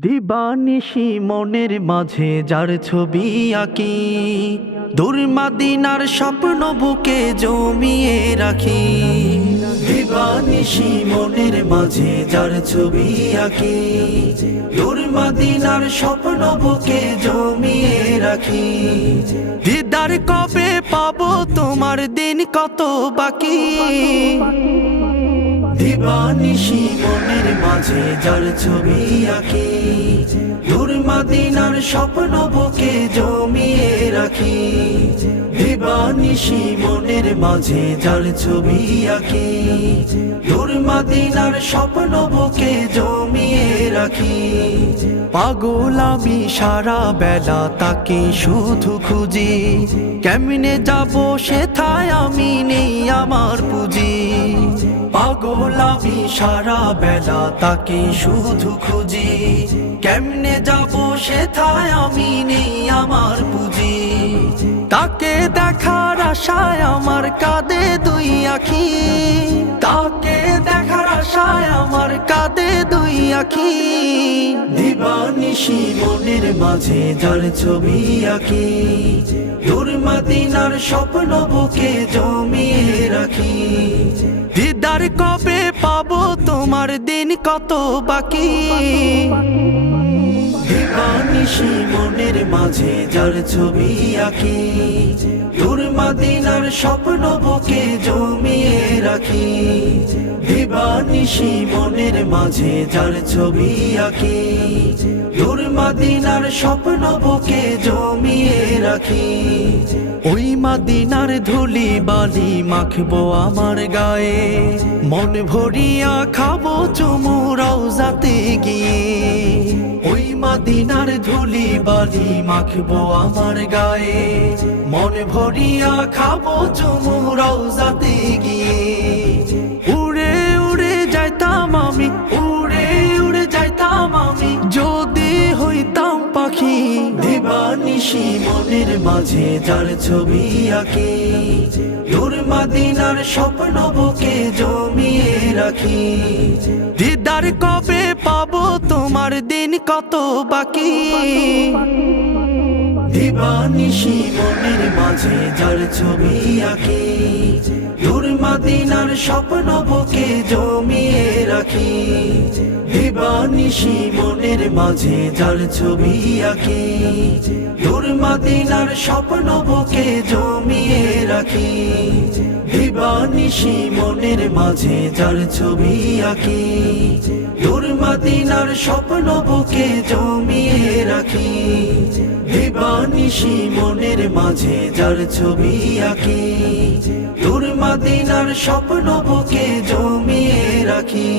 দিবানিশি মনের মাঝে যার ছবি আঁকি। দুর্মাদিনার স্বপ্ন বুকে জমিয়ে রাখি। দিবানিশি মনের মাঝে যার ছবি আঁকি। দুর্মাদিনার স্বপ্ন বুকে জমিয়ে রাখি। দিদার কবে পাবো তোমার দিন কত বাকি? দিবানিশি মাঝে যার ছবি আঁকি। দুর্মাদিনার স্বপ্ন বুকে জমিয়ে রাখি। মনের মাঝে যার ছবি আঁকি। দুর্মাদিনার স্বপ্ন বুকে জমিয়ে রাখি। পাগল আমি সারা বেলা তাকে শুধু খুঁজি। কেমনে যাব সেথায় আমি নেই আমার পুঁজি। পাগল আমি সারা বেলা, তাকে শুধু খুঁজি। কেমনে যাব সেথায় আমি নেই আমার পুঁজি। তাকে দেখার আশায় আমার কাঁদে দুই আখি। তাকে দেখার আশায় আমার কাঁদে দুই আখি। দিবানিশি মনের মাঝে যার ছবি আঁকি দুর্মাদিনার স্বপ্ন বুকে জমিয়ে রাখি। দিদার কবে তোমার দিন কত বাকি? মনের মাঝে যার ছবি আঁকি। দুর্মাদিনার স্বপ্ন বুকে জমিয়ে রাখি। দিবানিশি মনের মাঝে যার ছবি আঁকি। দুর্মাদিনার স্বপ্ন বুকে জমিয়ে রাখি। ওই মাদিনার ধুলি বালি মাখবো আমার গায়ে। মন ভরিয়া খাব চুমু রওজাতে গিয়ে। মাদিনার ধুলি বালি মাখবো আমার গায়ে। মন ভরিয়া খাব চুমু রওজাতে গিয়ে। উড়ে উড়ে যাইতাম আমি, উড়ে উড়ে যাইতাম আমি। যদি হইতাম পাখি, দিবানিশি মনের মাঝে যার ছবি আঁকি। দুর্মাদিনার স্বপ্ন বুকে জমিয়ে রাখি। দিদার কবে তোমার দিন কত বাকি? দিবানিশি মনের মাঝে যার ছবি আঁকি। দুর্মাদিনার স্বপ্ন বুকে জমিয়ে রাখি। দিবানিশি মনের মাঝে যার ছবি আঁকি। দুর্মাদিনার স্বপ্ন বুকে জমিয়ে রাখি। দিবানিশি মনের মাঝে যার ছবি আঁকি। দুর্মাদিনার স্বপ্ন বুকে জমিয়ে রাখি। দিবানিশি মনের মাঝে যার ছবি আঁকি। দুর্মাদিনার স্বপ্ন বুকে জমিয়ে রাখি।